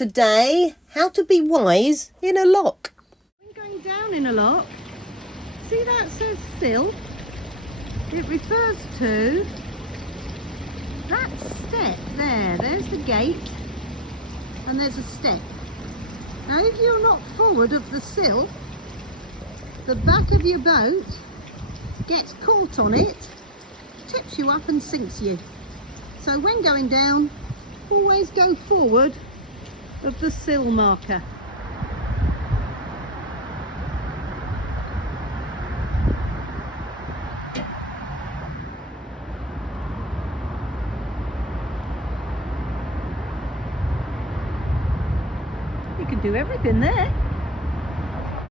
today, how to be wise in a lock. When going down in a lock, see that says sill? It refers to that step there. There's the gate and there's a step. Now if you're not forward of the sill, the back of your boat gets caught on it, tips you up and sinks you. So when going down, always go forward of the sill marker. You can do everything there.